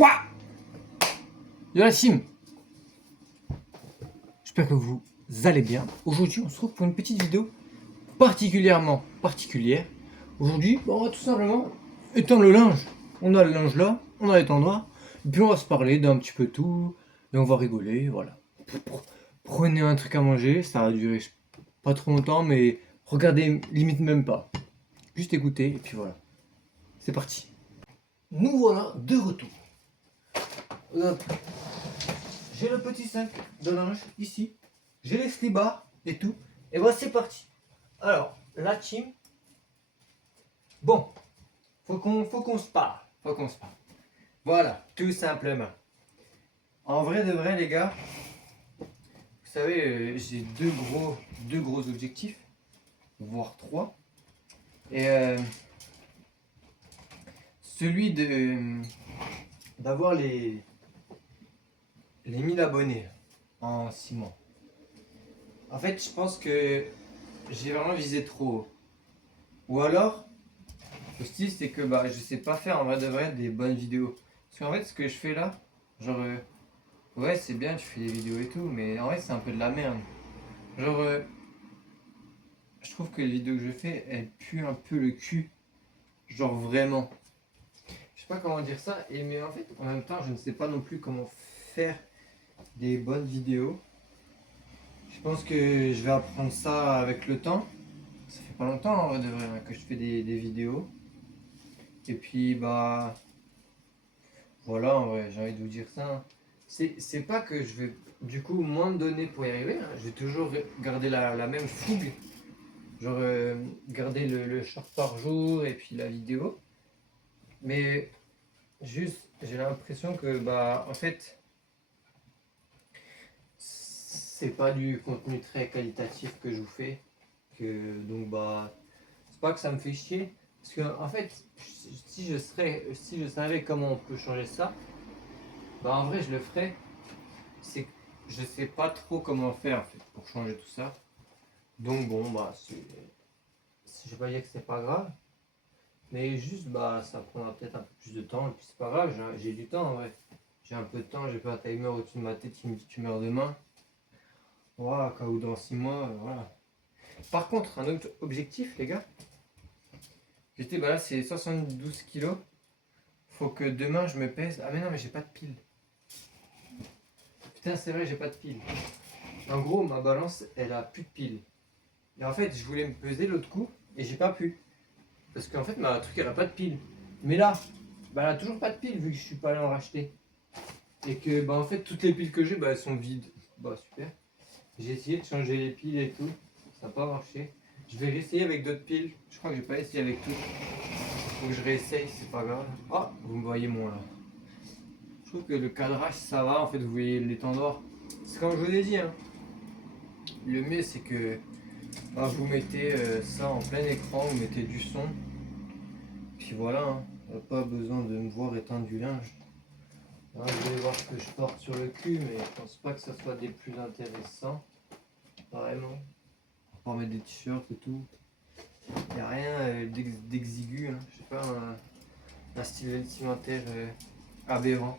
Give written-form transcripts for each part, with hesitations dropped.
Quoi? Yo la team, j'espère que vous allez bien. Aujourd'hui, on se retrouve pour une petite vidéo particulièrement particulière. Aujourd'hui, on va tout simplement étendre le linge. On a le linge là, on a l'étendoir, et puis on va se parler d'un petit peu tout, et on va rigoler, voilà. Prenez un truc à manger, ça va durer pas trop longtemps, mais regardez limite même pas. Juste écoutez, et puis voilà. C'est parti. Nous voilà de retour. Hop. J'ai le petit sac de linge ici, j'ai les slibards et tout, et voilà c'est parti. Alors, la team, bon, faut qu'on se parle, Voilà, tout simplement. En vrai de vrai les gars, vous savez, j'ai deux gros objectifs, voire trois, et celui d'avoir les 1000 abonnés en 6 mois. En fait, je pense que j'ai vraiment visé trop haut. Ou alors, le style, c'est que je sais pas faire en vrai de vrai des bonnes vidéos. Parce qu'en fait, ce que je fais là, genre, ouais, c'est bien, tu fais des vidéos et tout, mais en vrai, c'est un peu de la merde. Genre, je trouve que les vidéos que je fais, elles puent un peu le cul. Genre, vraiment. Je sais pas comment dire ça, mais en fait, en même temps, je ne sais pas non plus comment faire des bonnes vidéos. Je pense que je vais apprendre ça avec le temps. Ça fait pas longtemps en vrai de vrai que je fais des vidéos. Et puis, voilà, en vrai, j'ai envie de vous dire ça, hein. C'est pas que je vais du coup moins me donner pour y arriver, hein. Je vais toujours garder la même fougue. Genre garder le short par jour et puis la vidéo. Mais juste, j'ai l'impression que en fait, c'est pas du contenu très qualitatif que je vous fais. Donc c'est pas que ça me fait chier. Parce que en fait, si je savais comment on peut changer ça, en vrai je le ferais. C'est que je sais pas trop comment faire en fait, pour changer tout ça. Donc bon, je vais pas dire que c'est pas grave, mais juste ça prendra peut-être un peu plus de temps et puis c'est pas grave, j'ai du temps en vrai. J'ai un peu de temps, j'ai pas un timer au-dessus de ma tête qui me dit tu meurs demain. Voilà, cas où dans 6 mois, voilà. Par contre, un autre objectif les gars, là c'est 72 kilos. Faut que demain je me pèse. Ah mais non mais j'ai pas de pile. Putain c'est vrai j'ai pas de pile. En gros ma balance elle a plus de pile. Et en fait, je voulais me peser l'autre coup et j'ai pas pu. Parce qu'en fait, ma truc elle a pas de pile. Mais là, elle a toujours pas de pile vu que je suis pas allé en racheter. Et que en fait, toutes les piles que j'ai, elles sont vides. Super. J'ai essayé de changer les piles et tout. Ça n'a pas marché. Je vais réessayer avec d'autres piles. Je crois que j'ai pas essayé avec toutes. Faut que je réessaye, c'est pas grave. Oh, vous me voyez moins là. Je trouve que le cadrage ça va. En fait, vous voyez l'étendard. C'est comme je vous l'ai dit, hein. Le mieux c'est que vous mettez ça en plein écran, vous mettez du son, puis voilà, hein. Pas besoin de me voir éteindre du linge. Là, vous allez voir ce que je porte sur le cul, mais je pense pas que ce soit des plus intéressants, vraiment. On va mettre des t-shirts et tout. Il n'y a rien d'exigu, hein. Je sais pas, un style vestimentaire aberrant.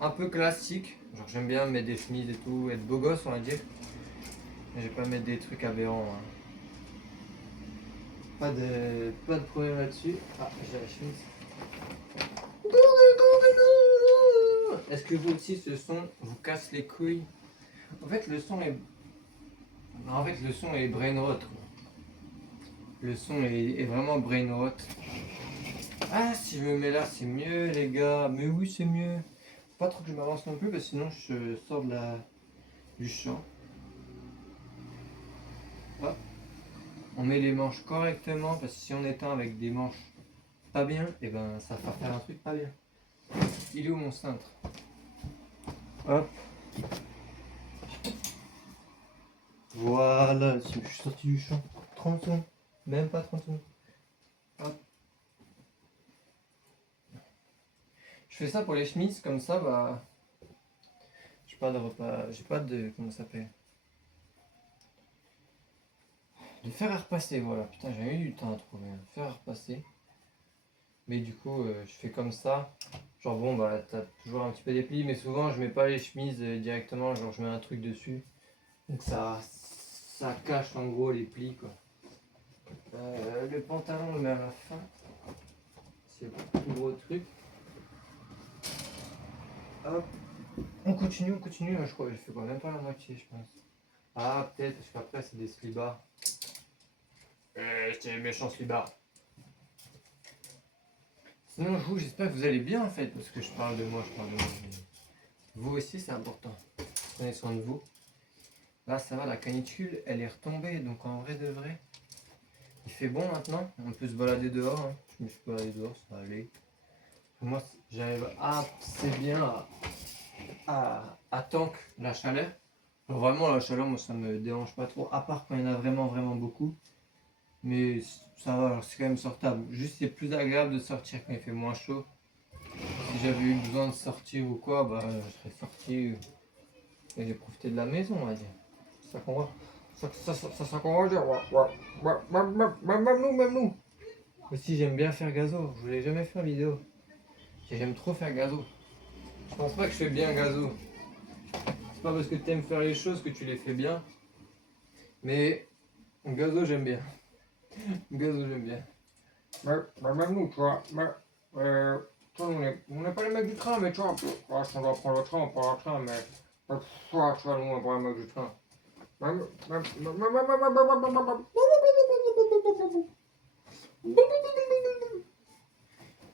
Un peu classique, genre j'aime bien mettre des chemises et tout, être beau gosse on va dire. Mais je vais pas mettre des trucs aberrants, hein. Pas de problème là-dessus. Ah, j'ai la chemise. Est-ce que vous aussi ce son vous casse les couilles? En fait le son est. Le son est brain rot. Le son est vraiment brain rot. Ah si je me mets là c'est mieux les gars. Mais oui c'est mieux. Faut pas trop que je m'avance non plus parce que sinon je sors du champ. Hop. On met les manches correctement parce que si on éteint avec des manches pas bien, et ça va faire un truc pas bien. Il est où mon cintre? Hop. Voilà, je suis sorti du champ. 30 secondes. Même pas 30 secondes. Hop. Je fais ça pour les chemises, comme ça, j'ai pas de repas. J'ai pas de. Comment ça s'appelle? De fer à repasser, voilà. Putain, j'ai eu du temps à trouver. Fer à repasser. Mais du coup, je fais comme ça. Genre bon bah t'as toujours un petit peu des plis, mais souvent je mets pas les chemises directement, genre je mets un truc dessus. Donc ça cache en gros les plis quoi. Le pantalon on le met à la fin. C'est le plus gros truc. Hop. On continue. Je crois que je fais quoi, même pas la moitié je pense. Ah peut-être parce qu'après c'est des slibards. C'est les méchants slibards. Sinon vous, j'espère que vous allez bien en fait, parce que je parle de moi. Mais vous aussi c'est important. Prenez soin de vous. Là ça va, la canicule elle est retombée, donc en vrai de vrai. Il fait bon maintenant, on peut se balader dehors. Hein. Je me suis baladé dehors, ça va aller. Moi j'arrive assez bien à tank la chaleur. Alors, vraiment la chaleur moi ça me dérange pas trop, à part quand il y en a vraiment beaucoup. Mais ça va, c'est quand même sortable. Juste c'est plus agréable de sortir quand il fait moins chaud. Si j'avais eu besoin de sortir ou quoi, bah je serais sorti et j'ai profité de la maison on va dire. C'est ça qu'on va. Ça qu'on va dire. Même nous. Aussi j'aime bien faire gazo, je voulais jamais faire vidéo. J'aime trop faire gazo. Je pense pas que je fais bien gazo. C'est pas parce que tu aimes faire les choses que tu les fais bien. Mais gazo j'aime bien. Gazo j'aime bien. Même nous, tu vois. On n'est pas les mecs du train, mais tu vois, si on doit prendre le train, on prend le train, mais tu vois, nous on prend les mecs du train.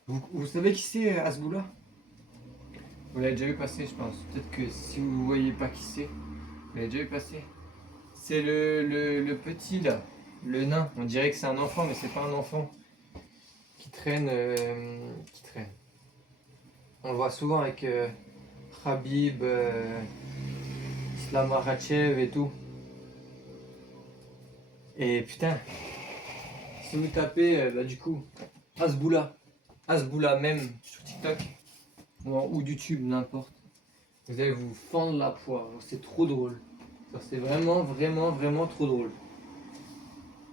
Vous savez qui c'est Asboula? Vous l'avez déjà vu passer, je pense. Peut-être que si vous voyez pas qui c'est, vous l'avez déjà vu passer. C'est le petit là, le nain. On dirait que c'est un enfant, mais c'est pas un enfant qui traîne. Qui traîne. On le voit souvent avec Khabib, Islam Makhachev et tout. Et putain, si vous tapez, bah du coup, Asboula même sur TikTok ou YouTube, n'importe. Vous allez vous fendre la poire, c'est trop drôle. C'est vraiment trop drôle.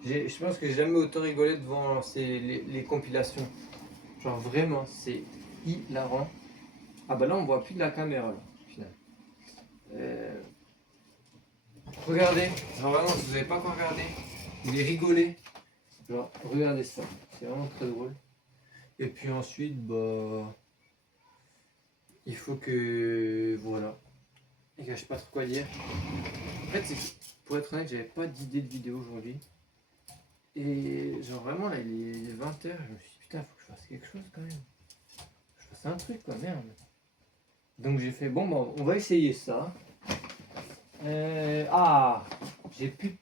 Je pense que j'ai jamais autant rigolé devant les compilations. Genre vraiment, c'est hilarant. Ah bah là on voit plus de la caméra là, au final. Regardez, genre vraiment si vous n'avez pas encore regardé, vous allez rigoler. Genre regardez ça, c'est vraiment très drôle. Et puis ensuite, bah il faut que voilà. Les gars, je sais pas trop quoi dire. En fait, pour être honnête, j'avais pas d'idée de vidéo aujourd'hui. Et genre vraiment là il est 20h, je me suis dit putain faut que je fasse quelque chose quand même. Je fasse un truc quoi, merde. Donc j'ai fait bon bah on va essayer ça. J'ai plus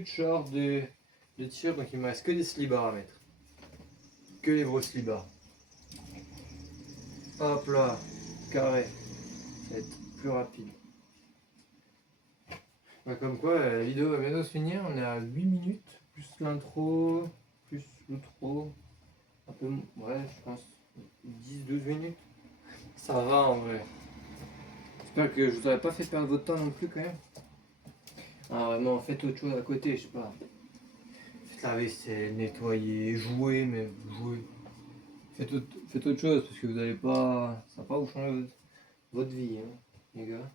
de short de t-shirt donc il me reste que des slibards à mettre. Que les gros slibards. Hop là, carré. Ça va être plus rapide. Bah, comme quoi la vidéo va bientôt se finir, on est à 8 minutes, plus l'intro, plus l'outro. Un peu, ouais je pense 10-12 minutes. Ça va en vrai. J'espère que je vous aurais pas fait perdre votre temps non plus quand même. Ah vraiment, faites autre chose à côté, je sais pas. Faites la vaisselle, nettoyer, jouer, mais jouer. Faites autre chose parce que vous allez pas. Ça va pas vous changer votre vie, hein, les gars.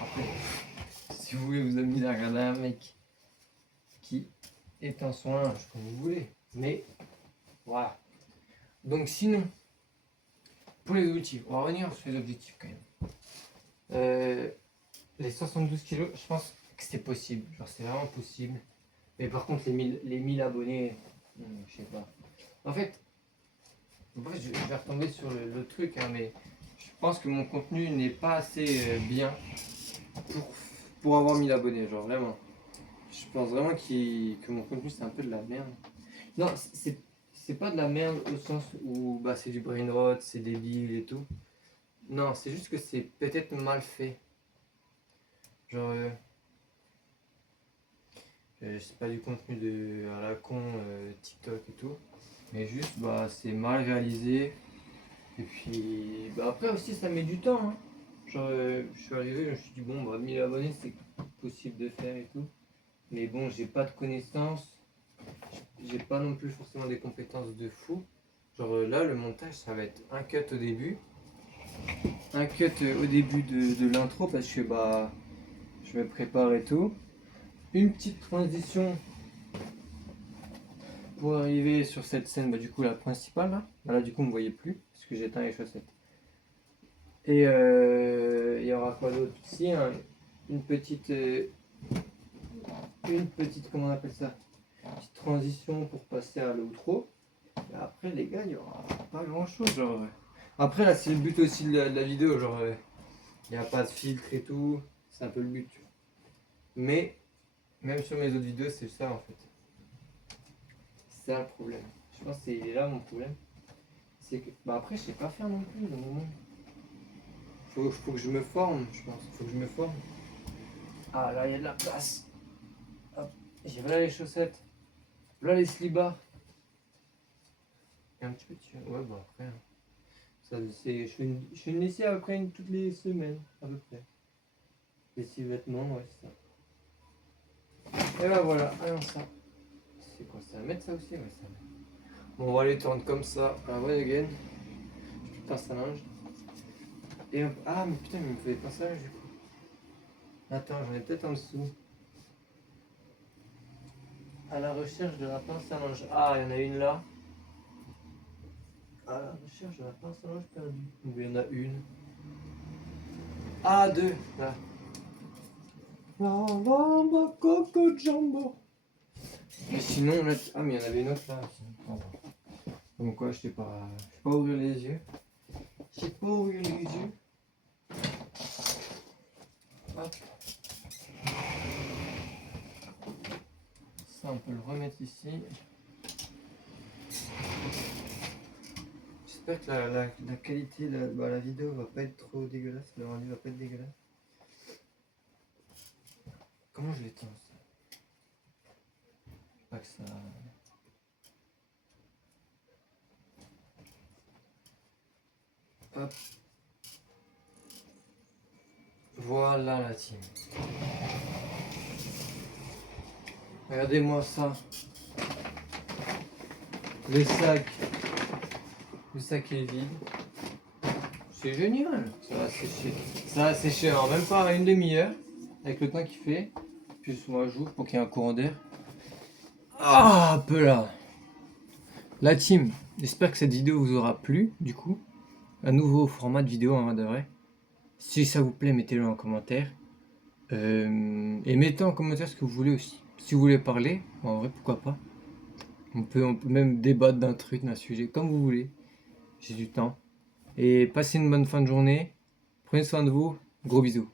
Après, si vous voulez vous amuser à regarder un mec qui est en soin, comme vous voulez. Mais voilà. Donc sinon, pour les objectifs, on va revenir sur les objectifs quand même. Les 72 kilos, je pense que c'est possible. Genre c'est vraiment possible. Mais par contre les 1000 abonnés, je sais pas. En fait, je vais retomber sur le truc, hein, mais je pense que mon contenu n'est pas assez bien pour avoir 1000 abonnés, genre vraiment. Je pense vraiment que mon contenu c'est un peu de la merde. Non, c'est pas de la merde au sens où bah, c'est du brain rot, c'est débile et tout. Non, c'est juste que c'est peut-être mal fait. Genre, c'est pas du contenu à la con TikTok et tout. Mais juste, bah, c'est mal réalisé. Et puis, bah, après aussi, ça met du temps. Hein. Genre, je suis arrivé, je me suis dit, bon, bah, 1000 abonnés, c'est possible de faire et tout. Mais bon, j'ai pas de connaissances. J'ai pas non plus forcément des compétences de fou. Genre là, le montage, ça va être un cut au début. Un cut au début de l'intro parce que bah, je me prépare et tout. Une petite transition pour arriver sur cette scène, bah, du coup la principale là. Bah, là du coup on me voyait plus parce que j'éteins les chaussettes. Et il y aura quoi d'autre ici, hein, une petite, comment on appelle ça, petite transition pour passer à l'outro. Et après les gars, il y aura pas grand chose genre. Après là c'est le but aussi de la vidéo, genre il n'y a pas de filtre et tout, c'est un peu le but. Mais même sur mes autres vidéos c'est ça en fait. C'est ça le problème. Je pense que c'est là mon problème. C'est que. Bah après je sais pas faire non plus au moment. Faut que je me forme, je pense. Faut que je me forme. Ah là il y a de la place. Hop. J'ai là les chaussettes. Là les slibards. Et un petit peu de. Ouais bah après. Hein. Ça, je fais une lessive à peu près toutes les semaines, à peu près. Lessive vêtements, ouais c'est ça. Et bah voilà, alors ça. C'est quoi, c'est à mettre ça aussi? Ouais, ça. Bon, on va les tourner comme ça. Ah ouais, again. Je passe à linge. Et hop. Ah, mais putain, mais il me fallait pas ça du coup. Attends, j'en ai peut-être en dessous. À la recherche de la pince à linge. Ah, il y en a une là. À la recherche de la pince à linge perdue. Ou il y en a une. Ah, deux. Là. La bamba coco jumbo. Mais sinon, là. Ah, mais il y en avait une autre là aussi. Donc, quoi, je sais pas ouvrir les yeux. Je sais pas ouvrir les yeux. Hop. Ça, on peut le remettre ici. J'espère que la qualité de la vidéo va pas être trop dégueulasse, le rendu va pas être dégueulasse. Comment je l'éteins ça? Pas que ça. Hop. Voilà la team. Regardez-moi ça. Le sac. Le sac est vide. C'est génial. Ça va sécher. Ça va sécher en même pas une demi-heure. Avec le temps qu'il fait. Puis moi j'ouvre pour qu'il y ait un courant d'air. Ah, un peu là. La team. J'espère que cette vidéo vous aura plu. Du coup, un nouveau format de vidéo en de vrai. Si ça vous plaît, mettez-le en commentaire. Et mettez en commentaire ce que vous voulez aussi. Si vous voulez parler, en vrai, pourquoi pas. On peut même débattre d'un truc, d'un sujet, comme vous voulez. J'ai du temps. Et passez une bonne fin de journée. Prenez soin de vous. Gros bisous.